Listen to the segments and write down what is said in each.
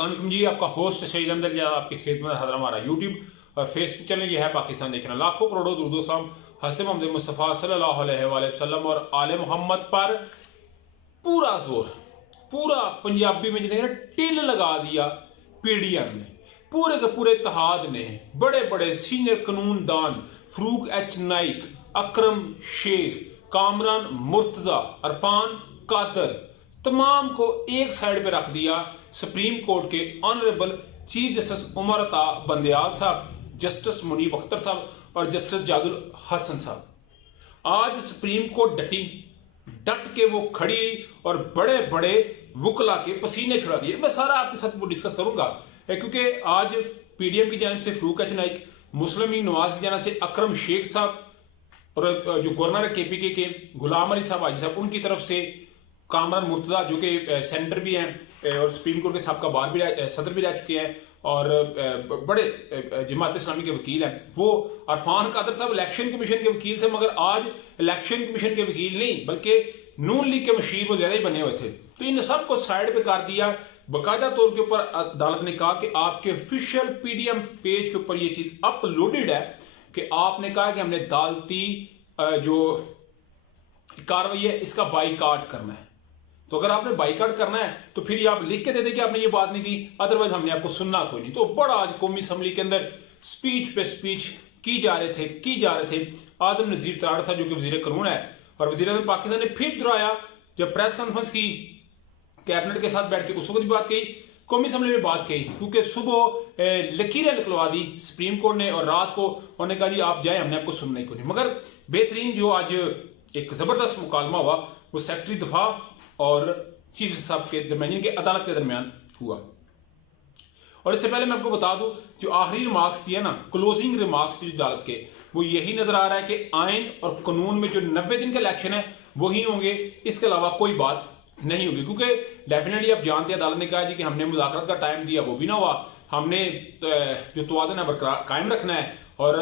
अस्सलाम वालेकुम जी। आपका होस्ट शहीद अहमद जी आपकी खिदमत हाजिर। हमारा यूट्यूब और फेसबुक चैनल ये है पाकिस्तान देखना। लाखों करोड़ों दुरूद सलाम हज़रत मोहम्मद मुस्तफ़ा सल्लल्लाहु अलैहि वसल्लम और आले मोहम्मद पर पूरा जोर, पूरा पंजाबी में जिन्हें टिल लगा दिया पीडीएम ने, पूरे के पूरे इत्तेहाद ने, बड़े बड़े सीनियर कानूनदान फरूक एच नाइक, अकरम शेख, कामरान मुर्तजा, अरफान कादर, तमाम को एक साइड पे रख दिया सुप्रीम कोर्ट के honourable chief justice Umar Ata Bandial साहब, जस्टिस मुनीब अख्तर साहब और जस्टिस जादुल हसन साहब। आज सुप्रीम कोर्ट डट के वो खड़ी और बड़े बड़े वकला के पसीने छुड़ा दिए। मैं सारा आपके साथ वो डिस्कस करूंगा क्योंकि आज पीडीएम की जानिब से फरूक एच नाइक, मुस्लिम लीग नवाज की जानिब से अकरम शेख साहब और जो गवर्नर है केपीके के गुलाम अली साहब हाजी साहब, उनकी तरफ से कामरान मुर्तजा जो कि सेनेटर भी हैं और सुप्रीम कोर्ट के साहब का बार भी सदर भी रह चुके हैं और बड़े जमात इस्लामी के वकील हैं, वो अरफान कादर साहब इलेक्शन कमीशन के वकील थे, मगर आज इलेक्शन कमीशन के वकील नहीं बल्कि नून लीग के मशीर वो ज्यादा ही बने हुए थे। तो इन सबको साइड पे कर दिया। बाकायदा तौर के ऊपर अदालत ने कहा कि आपके ऑफिशियल पीडीएम पेज के ऊपर ये चीज अपलोडेड है कि आपने कहा कि हमने अदालती जो कार्रवाई है इसका बाइकाट करना है। तो अगर आपने बाइकाट करना है तो फिर आप लिख के दे दें कि आपने ये बात नहीं की, अदरवाइज हमने आपको सुनना कोई नहीं। तो बड़ा आज कौमी असम्बली के अंदर स्पीच पे स्पीच की जा रहे थे। आदम नजीर तराड़ था जो कि वजीर कानून है और वजीर आज़म पाकिस्तान ने फिर दोहराया, जब प्रेस कॉन्फ्रेंस की कैबिनेट के साथ बैठ के उस वक्त भी बात कही, कौमी असम्बली में बात कही, क्योंकि सुबह लकीरें निकलवा दी सुप्रीम कोर्ट ने और रात को उन्होंने कहा जी आप जाए, हमने आपको सुनना ही कोई नहीं। मगर बेहतरीन जो आज एक जबरदस्त मुकालमा हुआ वो सेक्रेटरी दफा और चीफ साहब के दरमियान, के अदालत के दरमियान हुआ। और इससे पहले मैं आपको बता दूं, जो आखिरी रिमार्क्स दिए ना, क्लोजिंग रिमार्क्स थी अदालत के, वो यही नजर आ रहा है कि आइन और कानून में जो 90 दिन का इलेक्शन है वही होंगे, इसके अलावा कोई बात नहीं होगी। क्योंकि डेफिनेटली आप जानते हैं अदालत ने कहा जी कि हमने मुज़ाकरत का टाइम दिया, वो भी ना हुआ। हमने जो तवाज़ुन है बरकरार कायम रखना है और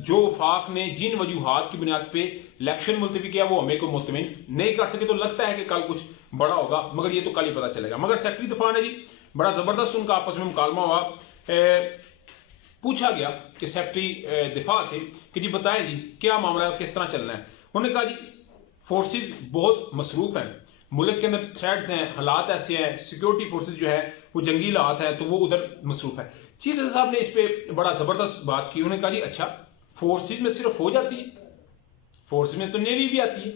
जो वफाक ने जिन वजूहात की बुनियाद पे इलेक्शन मुलतवी किया वो हमें को मुतमिन नहीं कर सके। तो लगता है कि कल कुछ बड़ा होगा, मगर ये तो कल ही पता चलेगा। मगर सेक्रेटरी दफा ने जी बड़ा जबरदस्त उनका आपस में मुकालमा हुआ। पूछा गया कि सेक्रेटरी दिफा से कि जी बताएं जी क्या मामला है, किस तरह चलना है। उन्होंने कहा जी फोर्सेज बहुत मसरूफ हैं, मुल्क के अंदर थ्रेट्स हैं, हालात ऐसे हैं, सिक्योरिटी फोर्सेज जो है वो जंगी हालात है तो वो उधर मसरूफ है। चीफ जस्टिस साहब ने इस पे बड़ा जबरदस्त बात की। उन्होंने कहा जी अच्छा फोर्सेज में सिर्फ हो जाती है, फोर्सेज में तो नेवी भी आती है,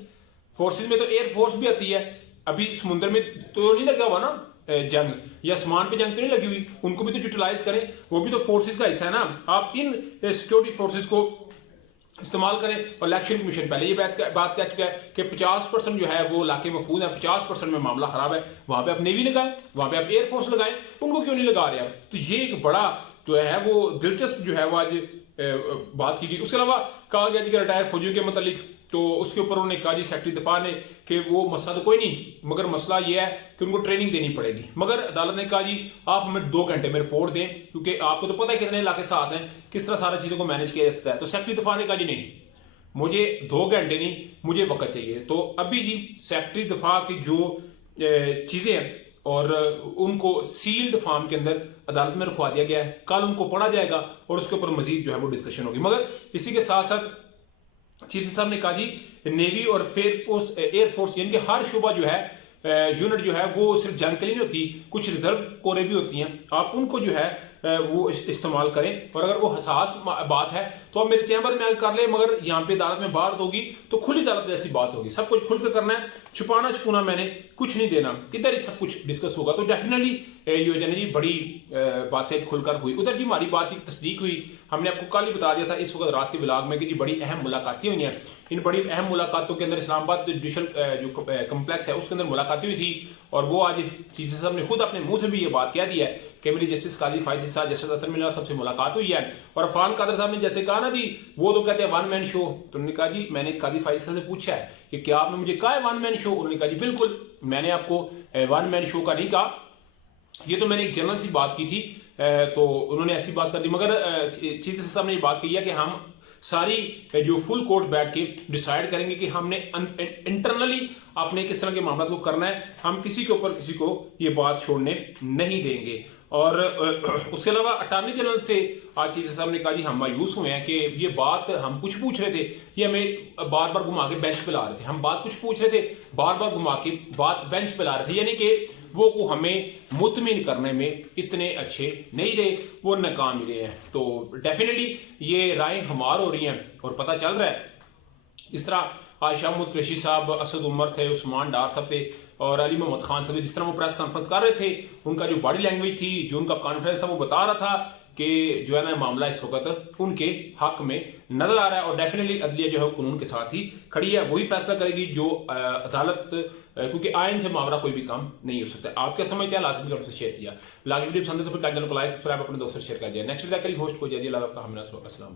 फोर्सेज में तो एयरफोर्स भी आती है। अभी समुद्र में तो नहीं लगा हुआ ना जंग, या आसमान पे जंग तो नहीं लगी हुई, उनको भी तो यूटिलाइज करें, वो भी तो फोर्सेज का हिस्सा है ना। आप इन सिक्योरिटी फोर्सेज को इस्तेमाल करें। और इलेक्शन कमीशन पहले ये बात कह चुका है कि 50% जो है वो इलाके महफूज है, 50% में मामला खराब है, वहां पे आप नेवी लगाएं, वहां पे आप एयरफोर्स लगाएं, उनको क्यों नहीं लगा रहे आप? तो ये एक बड़ा जो है वो दिलचस्प जो है वो आज बात की गई। उसके अलावा कहा गया जी कि रिटायर्ड फौजियों के मतलब, तो उसके ऊपर उन्होंने कहा जी सेक्रेटरी दफा ने कि वो मसला तो कोई नहीं, मगर मसला ये है कि उनको ट्रेनिंग देनी पड़ेगी। मगर अदालत ने कहा जी आप हमें 2 घंटे में रिपोर्ट दें, क्योंकि आपको तो पता है कितने इलाके सास हैं, किस तरह सारी चीजों को मैनेज किया जा सकता है। तो सेक्रेटरी दफा ने कहा जी नहीं, मुझे 2 घंटे नहीं, मुझे वक्त चाहिए। तो अभी जी सेक्रेटरी दफा की जो चीजें हैं और उनको सील्ड फार्म के अंदर अदालत में रखवा दिया गया है, कल उनको पढ़ा जाएगा और उसके ऊपर मजीद जो है वो डिस्कशन होगी। मगर इसी के साथ साथ चीफ साहब ने कहा जी नेवी और एयरफोर्स यानी कि हर शुबा जो है यूनिट जो है वो सिर्फ जंग के लिए नहीं होती, कुछ रिजर्व कोरें भी होती हैं, आप उनको जो है वो इस्तेमाल करें। और अगर वो हसास बात है तो आप मेरे चैम्बर में कर ले, मगर यहाँ पे अदालत में बात होगी तो खुली अदालत जैसी बात होगी, सब कुछ खुलकर करना है, छुपाना छुपाना मैंने कुछ नहीं देना, इधर ही सब कुछ डिस्कस होगा। तो डेफिनेटली योजना जी बड़ी बातें खुलकर हुई। उधर जी हमारी बात की तस्दीक हुई, हमने आपको कल ही बता दिया था इस वक्त रात के ब्लॉग में कि जी बड़ी अहम मुलाकातें हुई हैं। इन बड़ी अहम मुलाकातों के अंदर इस्लामाबाद जुडिशल जो कम्प्लेक्स है उसके अंदर मुलाकातें हुई थी और वो आज चीफ साहब ने खुद अपने मुंह से भी ये बात कह दी है कि मेरी जस्टिस काजी फायजी साहब, जस्टिस अतर मिल्ला सबसे मुलाकात हुई है। और अरफान कादर साहब ने जैसे कहा ना जी वो तो कहते हैं 1 मैन शो, तो उन्होंने कहा जी मैंने काजी फायजी साहब से पूछा है कि क्या आपने मुझे कहा है 1 मैन शो? उन्होंने कहा जी बिल्कुल, मैंने आपको 1 मैन शो का नहीं कहा, ये तो मैंने एक जनरल सी बात की थी। तो उन्होंने ऐसी बात कर दी, मगर चीफ जस्टिस साहब ने ये बात कही है कि हम सारी जो फुल कोर्ट बैठ के डिसाइड करेंगे कि हमने इंटरनली आपने किस तरह के मामला को करना है, हम किसी के ऊपर किसी को ये बात छोड़ने नहीं देंगे। और उसके अलावा अटॉर्नी जनरल से आज चीफ साहब ने कहा जी हम मायूस हुए हैं कि ये बात हम कुछ पूछ रहे थे, ये हमें बार बार घुमा के बेंच पे ला रहे थे, हम बात कुछ पूछ रहे थे, बार बार घुमा के बात बेंच पे ला रहे थे, यानी कि वो को हमें मुतमिन करने में इतने अच्छे नहीं रहे, वो नाकाम ही रहे हैं। तो डेफिनेटली ये राय हमार हो रही हैं और पता चल रहा है इस तरह आज शामुद कुरैशी साहब, असद उमर थे, उस्मान डार साहब थे और अली मोहम्मद खान साहब, जिस तरह वो प्रेस कॉन्फ्रेंस कर रहे थे, उनका जो बॉडी लैंग्वेज थी, जो उनका कॉन्फ्रेंस था, वो बता रहा था कि जो है ना मामला इस वक्त उनके हक में नजर आ रहा है और डेफिनेटली अदलिया जो है कानून के साथ ही खड़ी है, वही फैसला करेगी जो अदालत, क्योंकि आइन से मामला कोई भी काम नहीं हो सकता। आप क्या समझते हैं? लाजमी आपसे शेयर किया, लाजमी वीडियो पसंद है तो फिर चैनल को लाइक सब्सक्राइब अपने दोस्तों से शेयर कर दिया। नेक्स्ट वीडियो होस्ट को जल्दी अल्लाह का हम अस्सलाम।